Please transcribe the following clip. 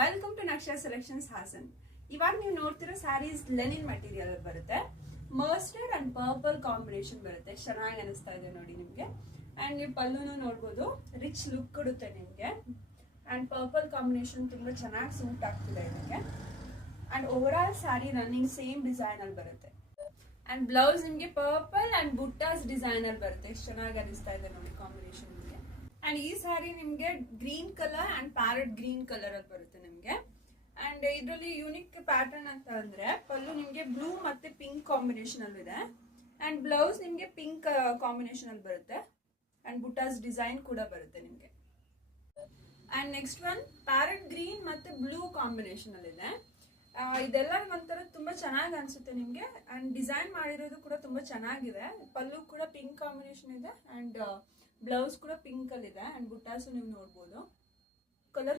Welcome to Naksha selections Hassan. ಇವಾಗ ನೀವು ನೋಡ್ತಿರೋ saris Lenin material ಬರುತ್ತೆ. ಮರ್ಸ್ಟರ್ಡ್ ಅಂಡ್ ಪರ್ಪಲ್ ಕಾಂಬಿನೇಷನ್ ಬರುತ್ತೆ. ಚೆನ್ನಾಗಿ ಅನಿಸ್ತಾ ಇದೆ ನೋಡಿ ನಿಮಗೆ. ಅಂಡ್ ನೀವು ಪಲ್ಲುನು ನೋಡ್ಬೋದು, ರಿಚ್ ಲುಕ್ ಕೊಡುತ್ತೆ ನಿಮಗೆ. ಅಂಡ್ ಪರ್ಪಲ್ ಕಾಂಬಿನೇಷನ್ ತುಂಬಾ ಚೆನ್ನಾಗಿ ಸೂಟ್ ಆಗ್ತಿದೆ ನಿಮಗೆ. And over all sari running same design ಅಲ್ಲಿ ಬರುತ್ತೆ. ಅಂಡ್ ಬ್ಲೌಸ್ ನಿಮಗೆ ಪರ್ಪಲ್ ಅಂಡ್ ಬುಟ್ಟಾಸ್ ಡಿಸೈನ್ ಅಲ್ಲಿ ಬರುತ್ತೆ. ಎಷ್ಟು ಚೆನ್ನಾಗಿ ಅನಿಸ್ತಾ ಇದೆ ನೋಡಿ ಕಾಂಬಿನೇಷನ್ ನಿಮಗೆ. ಅಂಡ್ ಈ ಸ್ಯಾರಿ ನಿಮಗೆ green colour and parrot green colour ಅಲ್ಲಿ ಬರುತ್ತೆ ನಿಮಗೆ. ಅಂಡ್ ಇದರಲ್ಲಿ ಯೂನಿಕ್ ಪ್ಯಾಟರ್ನ್ ಅಂತ ಅಂದ್ರೆ ಪಲ್ಲು ನಿಮಗೆ ಬ್ಲೂ ಮತ್ತೆ ಪಿಂಕ್ ಕಾಂಬಿನೇಷನ್ ಅಲ್ಲಿ ಇದೆ. ಅಂಡ್ ಬ್ಲೌಸ್ ನಿಮಗೆ ಪಿಂಕ್ ಕಾಂಬಿನೇಷನ್ ಅಲ್ಲಿ ಬರುತ್ತೆ. ಅಂಡ್ ಬುಟ್ಟಾಸ್ ಡಿಸೈನ್ ಕೂಡ ಬರುತ್ತೆ ನಿಮಗೆ. And next one parrot green ಮತ್ತೆ ಬ್ಲೂ ಕಾಂಬಿನೇಷನ್ ಅಲ್ಲಿ ಇದೆ. ಇದೆಲ್ಲ ಒಂಥರ ತುಂಬಾ ಚೆನ್ನಾಗಿ ಅನ್ಸುತ್ತೆ ನಿಮ್ಗೆ. ಅಂಡ್ ಡಿಸೈನ್ ಮಾಡಿರೋದು ಕೂಡ ತುಂಬಾ ಚೆನ್ನಾಗಿದೆ. ಪಲ್ಲು ಕೂಡ ಪಿಂಕ್ ಕಾಂಬಿನೇಷನ್ ಇದೆ ಅಂಡ್ ಬ್ಲೌಸ್ ಕೂಡ ಪಿಂಕ್ ಅಲ್ಲಿ ಇದೆ. ಅಂಡ್ ಬುಟ್ಟಾಸು ನೀವು ನೋಡ್ಬೋದು.